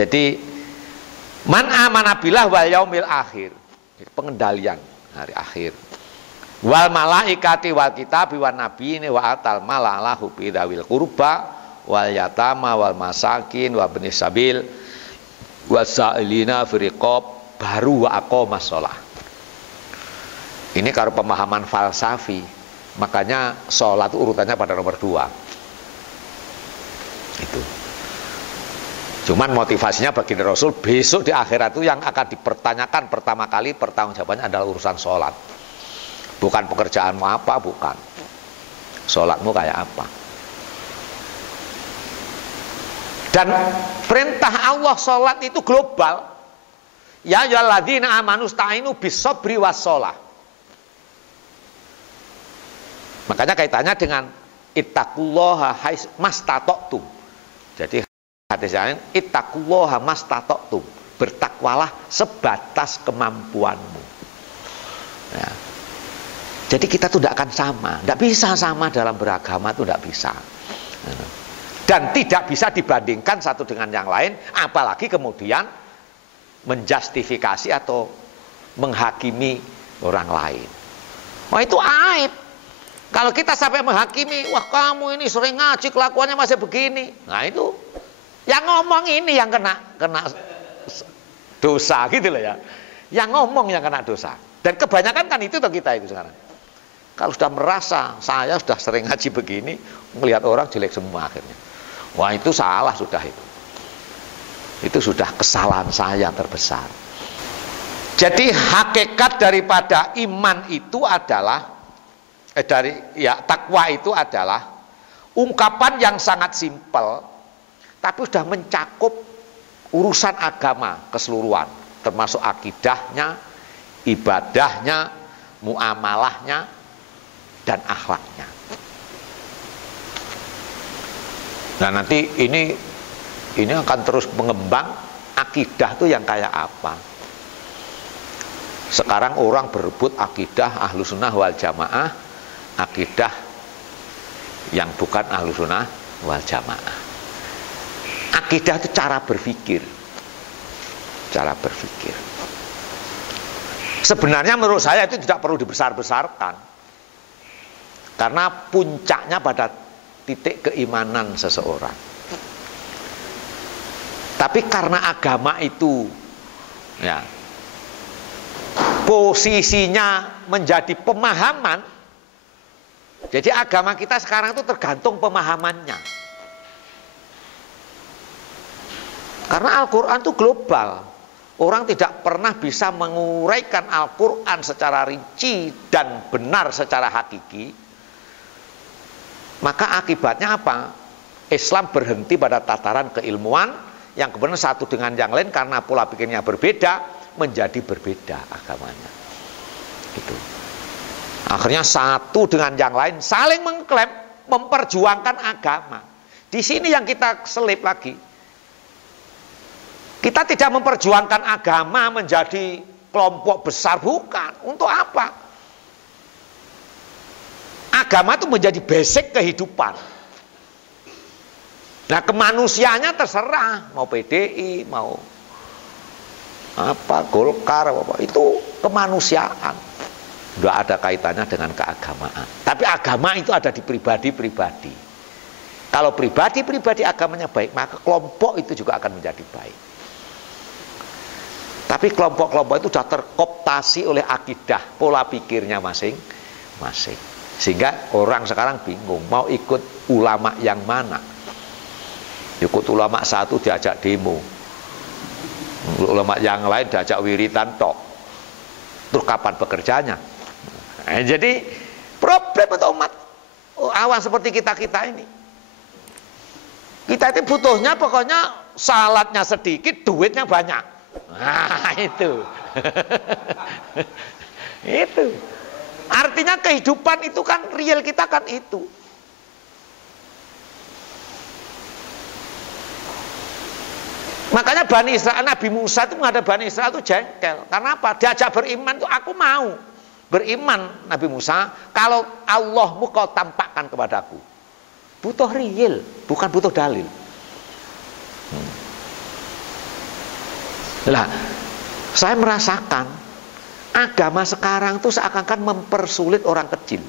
Jadi man amana billah wal yaumil akhir, pengendalian hari akhir. Wal malaikati wal kitabi wan nabiyyin wa atal mala ala hubbi dzawil qurba wal yatama wal masakin wa ibnis sabil wasailina firiqab baru wa aqamas shalah. Ini kalau pemahaman falsafi, makanya sholat urutannya pada nomor 2. Itu. Cuman motivasinya baginda Rasul besok di akhirat itu yang akan dipertanyakan pertama kali pertanggungjawabannya adalah urusan sholat. Bukan pekerjaanmu apa, bukan. Sholatmu kayak apa. Dan perintah Allah sholat itu global. Ya ayyuhalladzina amanu sta'inu bis-sabri was-shalah. Makanya kaitannya dengan ittaqullaha mastata'tum. Jadi hadis lain ittaqullaha mastata'tum. Bertakwalah sebatas kemampuanmu. Ya. Jadi kita tuh tidak akan sama, tidak bisa sama dalam beragama itu tidak bisa. Dan tidak bisa dibandingkan satu dengan yang lain, apalagi kemudian menjustifikasi atau menghakimi orang lain. Wah itu aib. Kalau kita sampai menghakimi, wah kamu ini sering ngaji kelakuannya masih begini. Nah itu, yang ngomong ini yang kena dosa gitu loh ya. Yang ngomong yang kena dosa. Dan kebanyakan kan itu tuh kita itu sekarang. Kalau sudah merasa saya sudah sering ngaji begini, melihat orang jelek semua akhirnya. Wah itu salah sudah itu. Itu sudah kesalahan saya terbesar. Jadi hakikat daripada iman itu adalah takwa itu adalah ungkapan yang sangat simpel, tapi sudah mencakup urusan agama keseluruhan, termasuk akidahnya, ibadahnya, muamalahnya, dan akhlaknya. Nah nanti ini akan terus mengembang akidah itu yang kayak apa. Sekarang orang berebut akidah Ahlus Sunnah wal Jamaah, akidah yang bukan Ahlus Sunnah wal Jamaah. Akidah itu cara berpikir. Cara berpikir. Sebenarnya menurut saya itu tidak perlu dibesar-besarkan. Karena puncaknya pada titik keimanan seseorang. Tapi karena agama itu ya posisinya menjadi pemahaman, jadi agama kita sekarang itu tergantung pemahamannya. Karena Al-Quran itu global. Orang tidak pernah bisa menguraikan Al-Quran secara rinci dan benar secara hakiki. Maka akibatnya apa? Islam berhenti pada tataran keilmuan yang kemudian satu dengan yang lain karena pola pikirnya berbeda menjadi berbeda agamanya. Gitu. Akhirnya satu dengan yang lain saling mengklaim memperjuangkan agama. Di sini yang kita selip lagi. Kita tidak memperjuangkan agama menjadi kelompok besar, bukan. Untuk apa? Agama itu menjadi basic kehidupan. Nah kemanusiaannya terserah, mau PDI, mau apa Golkar, apa itu kemanusiaan. Tidak ada kaitannya dengan keagamaan. Tapi agama itu ada di pribadi-pribadi. Kalau pribadi-pribadi agamanya baik, maka kelompok itu juga akan menjadi baik. Tapi kelompok-kelompok itu sudah terkooptasi oleh akidah, pola pikirnya masing-masing. Sehingga orang sekarang bingung mau ikut ulama yang mana. Ikut ulama satu diajak demo, ulama yang lain diajak wiritan tok. Terus kapan bekerjanya? Jadi problem untuk umat awam seperti kita ini. Kita itu butuhnya pokoknya salatnya sedikit, duitnya banyak. Nah itu. Itu. Artinya kehidupan itu kan real kita kan itu. Makanya Bani Israel, Nabi Musa itu menghadap Bani Israel itu jengkel. Karena apa? Diajak beriman itu aku mau beriman Nabi Musa kalau Allahmu kau tampakkan kepadaku. Butuh real, bukan butuh dalil. Lah, saya merasakan agama sekarang tuh seakan-akan mempersulit orang kecil.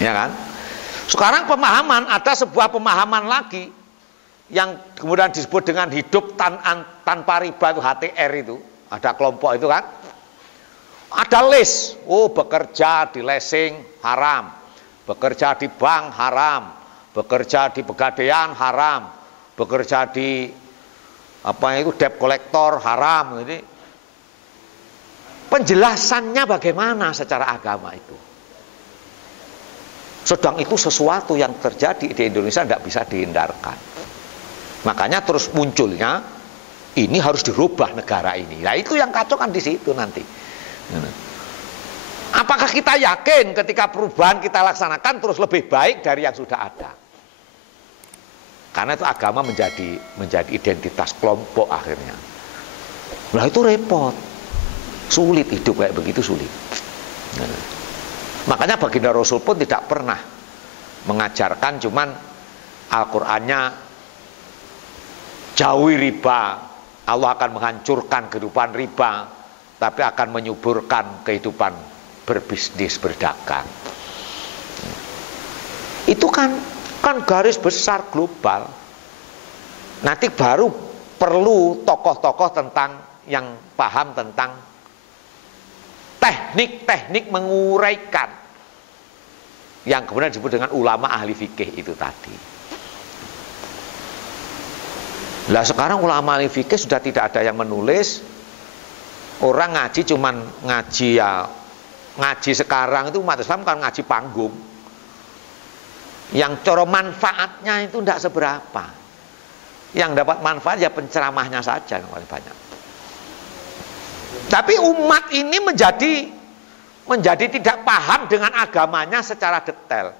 Ya kan? Sekarang pemahaman, ada sebuah pemahaman lagi yang kemudian disebut dengan hidup tanpa riba, itu HTR itu. Ada kelompok itu kan. Ada list, bekerja di leasing haram, bekerja di bank haram, bekerja di pegadaian haram, bekerja di debt collector haram. Jadi penjelasannya bagaimana secara agama itu? Sedang itu sesuatu yang terjadi di Indonesia tidak bisa dihindarkan. Makanya terus munculnya ini harus dirubah negara ini. Nah itu yang kacau kan di situ nanti. Apakah kita yakin ketika perubahan kita laksanakan terus lebih baik dari yang sudah ada? Karena itu agama menjadi identitas kelompok akhirnya. Nah itu repot, sulit hidup kayak begitu, sulit. Makanya baginda Rasul pun tidak pernah mengajarkan, cuman Al-Qur'annya jauhi riba, Allah akan menghancurkan kehidupan riba, tapi akan menyuburkan kehidupan berbisnis, berdagang. Itu kan garis besar global. Nanti baru perlu tokoh-tokoh tentang yang paham tentang teknik-teknik menguraikan, yang kemudian disebut dengan ulama ahli fikih itu tadi. Lah sekarang ulama ahli fikih sudah tidak ada yang menulis. Orang ngaji cuman ngaji sekarang itu umat Islam kan ngaji panggung. Yang cara manfaatnya itu tidak seberapa. Yang dapat manfaat ya penceramahnya saja yang paling banyak. Tapi umat ini menjadi tidak paham dengan agamanya secara detail.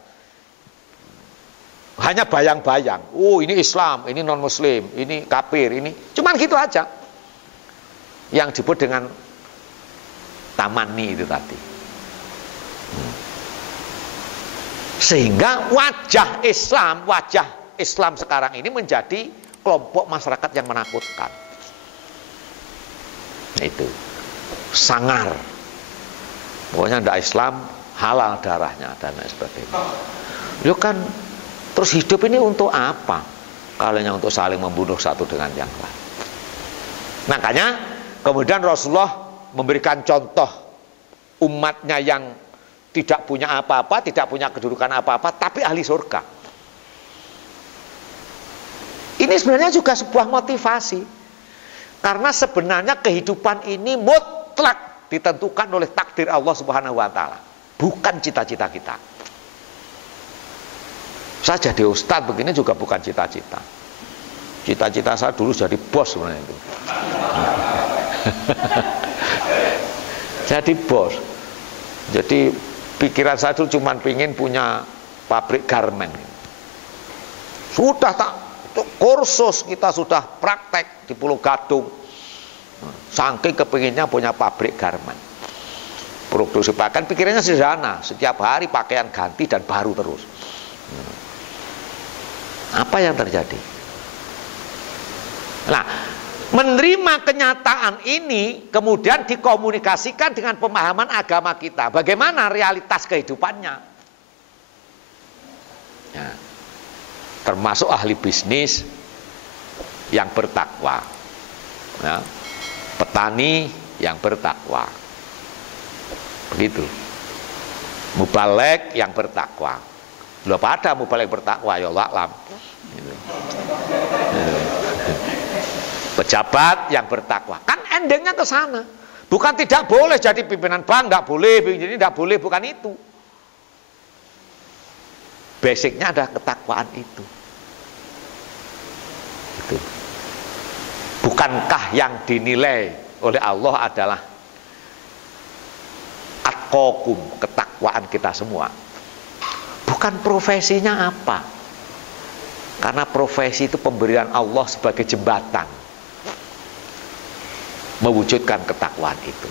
Hanya bayang-bayang. Ini Islam, ini non-Muslim, ini kafir, ini. Cuman gitu aja. Yang disebut dengan tamani itu tadi. Sehingga wajah Islam sekarang ini menjadi kelompok masyarakat yang menakutkan. Itu sangar. Pokoknya tidak Islam, halal darahnya dan lain sebagainya. Lu kan terus hidup ini untuk apa? Kalau hanya untuk saling membunuh satu dengan yang lain. Makanya kemudian Rasulullah memberikan contoh umatnya yang tidak punya apa-apa, tidak punya kedudukan apa-apa, tapi ahli surga. Ini sebenarnya juga sebuah motivasi. Karena sebenarnya kehidupan ini mutlak ditentukan oleh takdir Allah Subhanahu wa taala, bukan cita-cita kita. Saya jadi ustadz begini juga bukan cita-cita. Cita-cita saya dulu jadi bos sebenarnya itu. Jadi bos. Jadi pikiran saya dulu cuma pingin punya pabrik garmen. Sudah tak kursus, kita sudah praktek di Pulau Gadung. Saking kepinginnya punya pabrik garmen. Produksi pakaian, pikirannya sederhana. Setiap hari pakaian ganti dan baru terus. Apa yang terjadi? Nah, menerima kenyataan ini kemudian dikomunikasikan dengan pemahaman agama kita. Bagaimana realitas kehidupannya? Ya. Termasuk ahli bisnis yang bertakwa, ya. Petani yang bertakwa, begitu. Mubalek yang bertakwa. Belum ada mubalek bertakwa, ya Allah alam. Gitu. Pejabat yang bertakwa, kan endingnya ke sana. Bukan tidak boleh jadi pimpinan bank, nggak boleh, jadi nggak boleh, bukan itu. Basicnya ada ketakwaan itu. Itu. Bukankah yang dinilai oleh Allah adalah atqakum, ketakwaan kita semua? Bukan profesinya apa? Karena profesi itu pemberian Allah sebagai jembatan mewujudkan ketakwaan itu.